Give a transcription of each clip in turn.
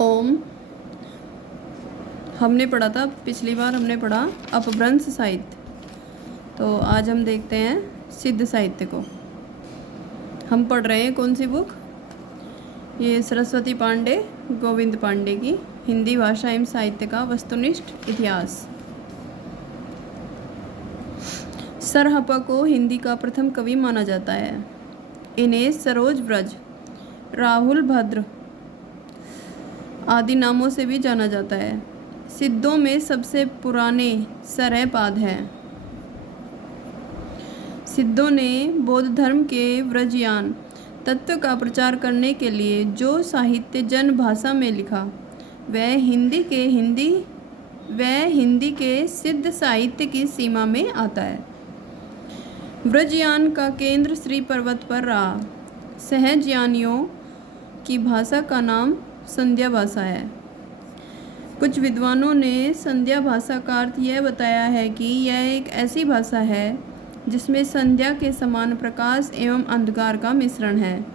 ओम। हमने पढ़ा था, पिछली बार हमने पढ़ा अपभ्रंश साहित्य। तो आज हम देखते हैं सिद्ध साहित्य को। हम पढ़ रहे हैं कौन सी बुक? ये सरस्वती पांडे, गोविंद पांडे की हिंदी भाषा एवं साहित्य का वस्तुनिष्ठ इतिहास। सरहपा को हिंदी का प्रथम कवि माना जाता है। इन्हें सरोज ब्रज, राहुल भद्र आदि नामों से भी जाना जाता है। सिद्धों में सबसे पुराने सरहपाद हैं। सिद्धों ने बौद्ध धर्म के व्रजयान तत्व का प्रचार करने के लिए जो साहित्य जन भाषा में लिखा वह हिंदी के सिद्ध साहित्य की सीमा में आता है। व्रजयान का केंद्र श्री पर्वत पर रहा। सहजयानियों की भाषा का नाम संध्या भाषा है। कुछ विद्वानों ने संध्या भाषा का अर्थ यह बताया है कि यह एक ऐसी भाषा है जिसमें संध्या के समान प्रकाश एवं अंधकार का मिश्रण है।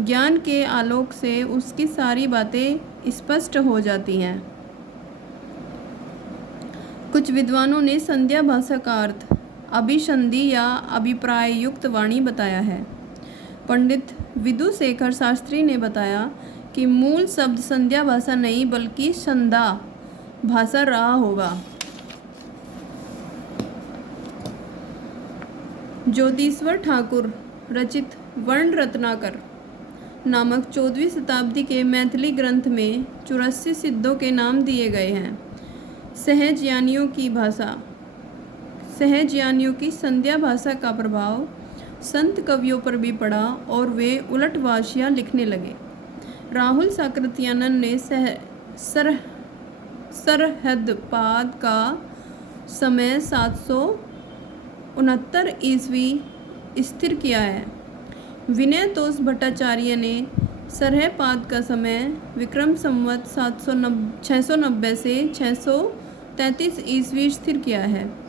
ज्ञान के आलोक से उसकी सारी बातें स्पष्ट हो जाती हैं। कुछ विद्वानों ने संध्या भाषा का अर्थ अभिसंधि या अभिप्राय युक्त वाणी बताया है। पंडित विदुशेखर शास्त्री ने बताया कि मूल शब्द संध्या भाषा नहीं बल्कि संधा भाषा रहा होगा। ज्योतिश्वर ठाकुर रचित वर्ण रत्नाकर नामक 14वीं शताब्दी के मैथिली ग्रंथ में 84 सिद्धों के नाम दिए गए हैं। सहजयानियों की संध्या भाषा का प्रभाव संत कवियों पर भी पड़ा और वे उलटवासियाँ लिखने लगे। राहुल साकृत्यानन ने सरहदपाद का समय 769 ईस्वी स्थिर किया है। विनय तोष भट्टाचार्य ने सरहदपाद का समय विक्रम संवत 690 से 633 ईस्वी स्थिर किया है।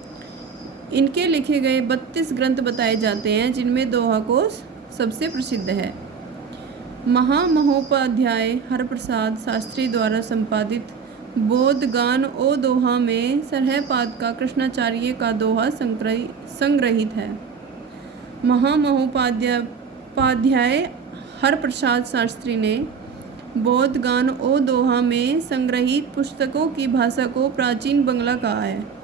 इनके लिखे गए 32 ग्रंथ बताए जाते हैं, जिनमें दोहा कोश सबसे प्रसिद्ध है। महामहोपाध्याय हरप्रसाद शास्त्री द्वारा संपादित बोधगान ओ दोहा में सरहदपाद का कृष्णाचार्य का दोहा संग्रहित है। महामहोपाध्याय हरप्रसाद शास्त्री ने बोधगान ओ दोहा में संग्रहित पुस्तकों की भाषा को प्राचीन बंगला कहा है।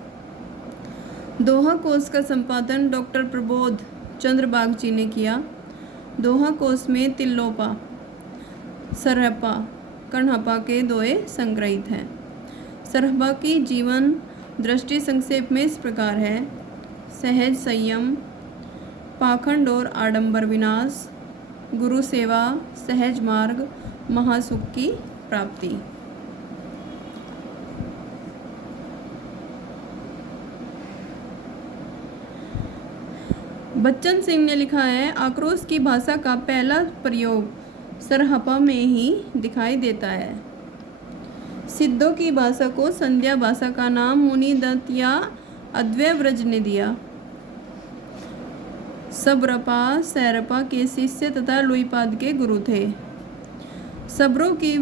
दोहा कोश का संपादन डॉक्टर प्रबोध चंद्र बागची ने किया। दोहा कोश में तिल्लोपा, सरहपा, कण्हपा के दोहे संग्रहित हैं। सरहपा की जीवन दृष्टि संक्षेप में इस प्रकार है: सहज संयम, पाखंड और आडंबर विनाश, गुरु सेवा, सहज मार्ग, महासुख की प्राप्ति। बच्चन सिंह ने लिखा है, आक्रोश की भाषा का पहला प्रयोग सरहपा में ही दिखाई देता है। सिद्धों की भाषा को संध्या भाषा का नाम मुनि दत्त या अद्वैव्रज ने दिया। सबरपा सैरपा के शिष्य तथा लुईपाद के गुरु थे। सबरों की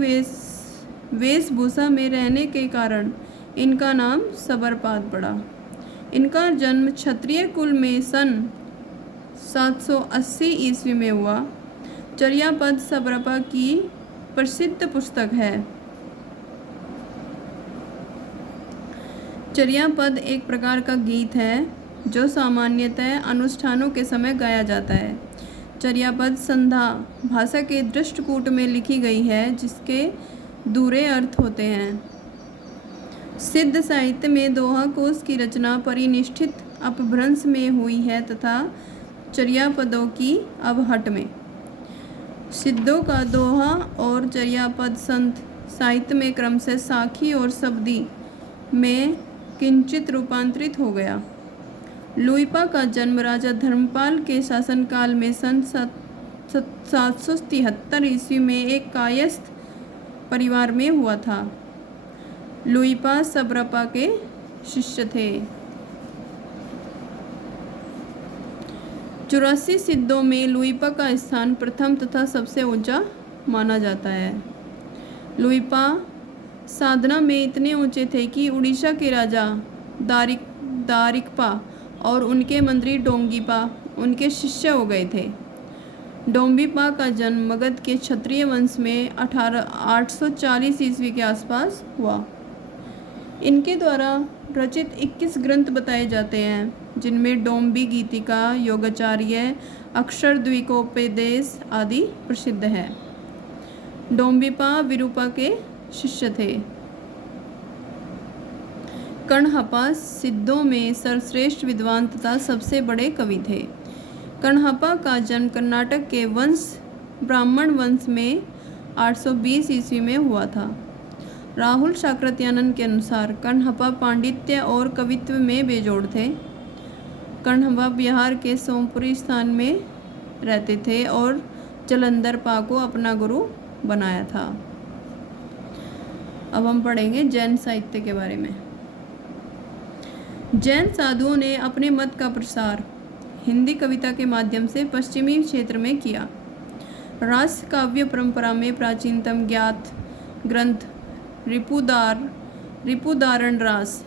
वेशभूषा में रहने के कारण इनका नाम सबरपाद पड़ा। इनका जन्म क्षत्रिय कुल में सन 780 ईस्वी में हुआ। चर्यापद सबरपा की प्रसिद्ध पुस्तक है। चर्यापद एक प्रकार का गीत है जो सामान्यतः अनुष्ठानों के समय गाया जाता है। चर्यापद संधा भाषा के दृष्टकूट में लिखी गई है, जिसके दूरे अर्थ होते हैं। सिद्ध साहित्य में दोहा कोश की रचना परिनिष्ठित अपभ्रंश में हुई है तथा चर्यापदों की अवहट में। सिद्धों का दोहा और चर्यापद संत साहित्य में क्रमशः साखी और शब्दी में किंचित रूपांतरित हो गया। लुईपा का जन्म राजा धर्मपाल के शासनकाल में सन 773 ईस्वी में एक कायस्थ परिवार में हुआ था। लुईपा सबरपा के शिष्य थे। 84 सिद्धों में लुईपा का स्थान प्रथम तथा सबसे ऊंचा माना जाता है। लुइपा साधना में इतने ऊंचे थे कि उड़ीसा के राजा दारिकपा और उनके मंत्री डोंगीपा उनके शिष्य हो गए थे। डोंबीपा का जन्म मगध के क्षत्रिय वंश में 840 ईस्वी के आसपास हुआ। इनके द्वारा रचित 21 ग्रंथ बताए जाते हैं, जिनमें डोंबी गीतिका, योगाचार्य, अक्षरद्वीकोपदेश आदि प्रसिद्ध है। डोंबीपा विरूपा के शिष्य थे। कण्हपा सिद्धों में सर्वश्रेष्ठ विद्वान तथा सबसे बड़े कवि थे। कण्हपा का जन्म कर्नाटक के ब्राह्मण वंश में 820 ईस्वी में हुआ था। राहुल शाकृत्यानंद के अनुसार कण्हपा पांडित्य और कवित्व में बेजोड़ थे। कण्हपा बिहार के सोमपुरी स्थान में रहते थे और जलंधर पा को अपना गुरु बनाया था। अब हम पढ़ेंगे जैन साहित्य के बारे में। जैन साधुओं ने अपने मत का प्रसार हिंदी कविता के माध्यम से पश्चिमी क्षेत्र में किया। रास काव्य परंपरा में प्राचीनतम ज्ञात ग्रंथ रिपुदारण रास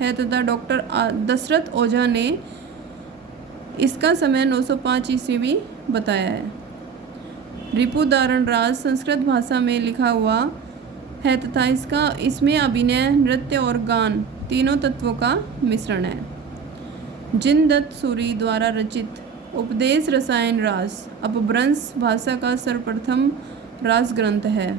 है तथा डॉक्टर दशरथ ओझा ने इसका समय 905 ईस्वी भी बताया है। रिपुदारण रास संस्कृत भाषा में लिखा हुआ है तथा इसमें अभिनय, नृत्य और गान तीनों तत्वों का मिश्रण है। जिनदत्त सूरी द्वारा रचित उपदेश रसायन रास अपभ्रंश भाषा का सर्वप्रथम रास ग्रंथ है।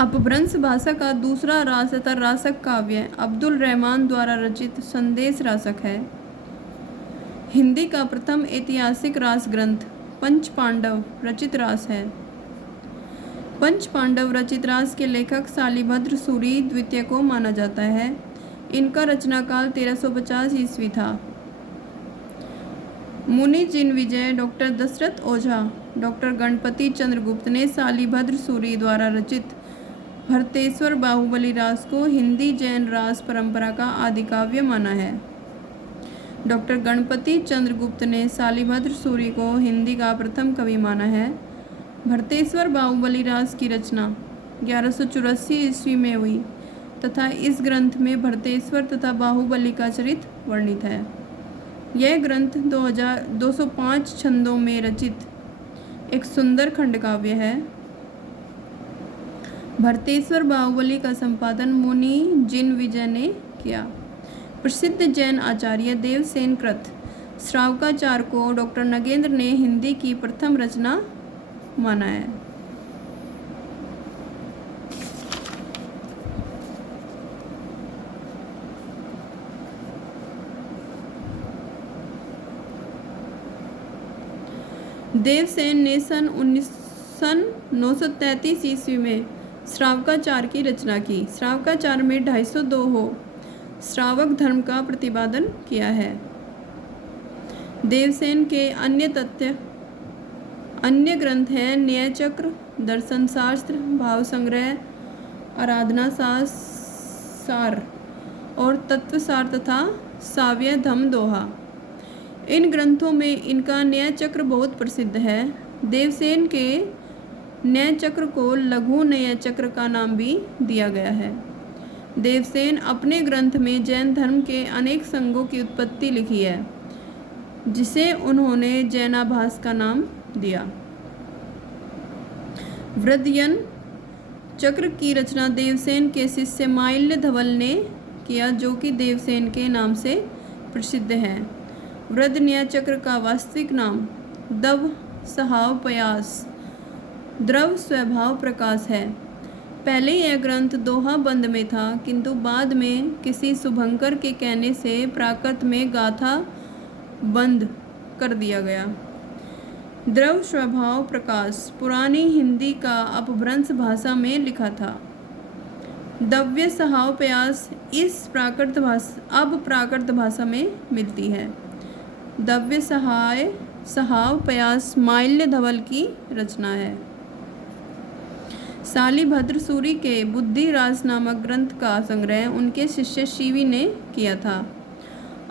अपभ्रंश भाषा का दूसरा रास तथा रासक काव्य अब्दुल रहमान द्वारा रचित संदेश रासक है। हिंदी का प्रथम ऐतिहासिक रास ग्रंथ पंच पांडव रचित रास है। पंच पांडव रचित रास के लेखक शालिभद्र सूरी द्वितीय को माना जाता है। इनका रचनाकाल 1350 ईस्वी था। मुनि जिन विजय, डॉक्टर दशरथ ओझा, डॉक्टर गणपति चंद्रगुप्त ने शालिभद्र सूरी द्वारा रचित भरतेश्वर बाहुबली रास को हिंदी जैन रास परंपरा का आदिकाव्य माना है। डॉक्टर गणपति चंद्रगुप्त ने शालिभद्र सूरी को हिंदी का प्रथम कवि माना है। भरतेश्वर बाहुबली रास की रचना 1184 ईस्वी में हुई तथा इस ग्रंथ में भरतेश्वर तथा बाहुबली का चरित्र वर्णित है। यह ग्रंथ 205 छंदों में रचित एक सुंदर खंडकाव्य है। भरतेश्वर बाहुबली का संपादन मुनि जिन विजय ने किया। प्रसिद्ध जैन आचार्य देवसेन कृत श्रावकाचार्य को डॉक्टर नगेंद्र ने हिंदी की प्रथम रचना माना है। देवसेन ने सन 933 ईस्वी में श्रावकाचार्य की रचना की। श्रावकाचार्य में 252 हो श्रावक धर्म का प्रतिपादन किया है। देवसेन के अन्य ग्रंथ हैं न्याय चक्र, दर्शन शास्त्र, भाव संग्रह, आराधना सार और तत्वसार तथा साव्य धम दोहा। इन ग्रंथों में इनका न्याय चक्र बहुत प्रसिद्ध है। देवसेन के न्याय चक्र को लघु न्याय चक्र का नाम भी दिया गया है। देवसेन अपने ग्रंथ में जैन धर्म के अनेक संघों की उत्पत्ति लिखी है, जिसे उन्होंने जैनाभास का नाम दिया। वृद्धयन चक्र की रचना देवसेन के शिष्य माल्य धवल ने किया, जो कि देवसेन के नाम से प्रसिद्ध है। वृद्ध न्याय चक्र का वास्तविक नाम दव सहाव पयास द्रव स्वभाव प्रकाश है। पहले यह ग्रंथ दोहा बंद में था, किंतु बाद में किसी शुभंकर के कहने से प्राकृत में गाथा बंद कर दिया गया। द्रव स्वभाव प्रकाश पुरानी हिंदी का अपभ्रंश भाषा में लिखा था। दव्य सहाव प्रयास इस प्राकृत भाषा में मिलती है। दव्य सहाव प्रयास माल्य धवल की रचना है। शालिभद्र सूरी के बुद्धि रास नामक ग्रंथ का संग्रह उनके शिष्य शिवी ने किया था।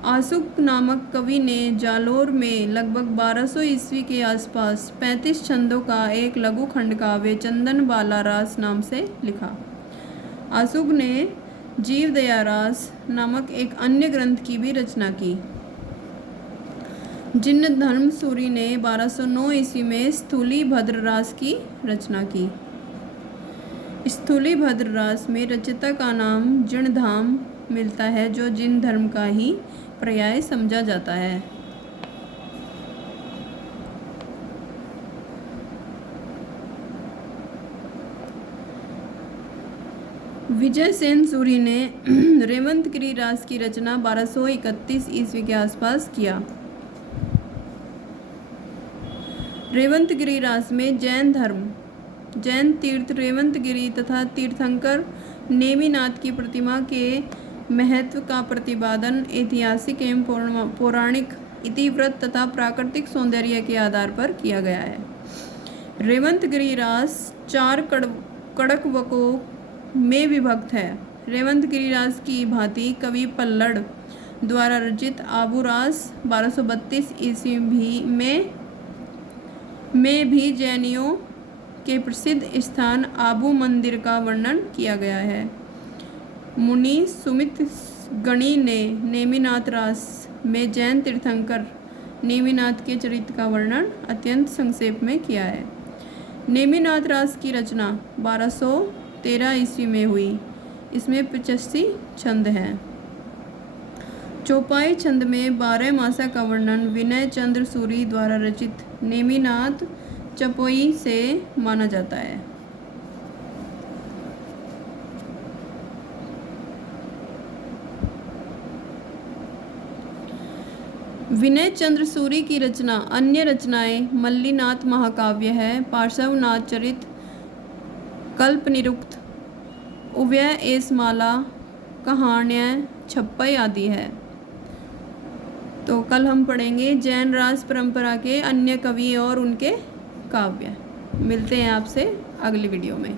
आशुक नामक कवि ने जालोर में लगभग 1200 ईस्वी के आसपास 35 छंदों का एक लघु खंड काव्य चंदन बाला रास नाम से लिखा। आशुक ने जीवदया रास नामक एक अन्य ग्रंथ की भी रचना की। जिन्न धर्मसूरी ने 1209 ईस्वी में स्थूली भद्र रास की रचना की। स्थूली भद्र रास में रचयिता का नाम जिणधाम मिलता है, जो जिन धर्म का ही पर्याय समझा जाता है। विजय सेन सूरी ने रेवंतगिरी रास की रचना 1231 ईस्वी के आसपास किया। रेवंतगिरी रास में जैन तीर्थ रेवंतगिरी तथा तीर्थंकर नेमिनाथ की प्रतिमा के महत्व का प्रतिपादन ऐतिहासिक एवं पौराणिक इतिवृत्त तथा प्राकृतिक सौंदर्य के आधार पर किया गया है। रेवंतगिरी रास 4 कड़कवकों में विभक्त है। रेवंतगिरी रास की भांति कवि पल्लड़ द्वारा रचित आबू रास 1232 ईस्वी में भी जैनियों के प्रसिद्ध स्थान आबू मंदिर का वर्णन किया गया है। मुनि सुमित गणी ने नेमिनाथ रास में जैन तीर्थंकर नेमिनाथ के चरित्र का वर्णन अत्यंत संक्षेप में किया है। नेमिनाथ रास की रचना 1213 ईस्वी में हुई। इसमें 85 छंद हैं। चौपाई छंद में 12 मासा का वर्णन विनय चंद्र सूरी द्वारा रचित नेमिनाथ चौपाई से माना जाता है। विनय चंद्र सूरी की रचना अन्य रचनाएं मल्लीनाथ महाकाव्य है, पार्श्वनाथ चरित, कल्पनिरुक्त, उभय एसमाला, कहानियाँ, छप्पई आदि है। तो कल हम पढ़ेंगे जैन रास परंपरा के अन्य कवि और उनके काव्य। मिलते हैं आपसे अगली वीडियो में।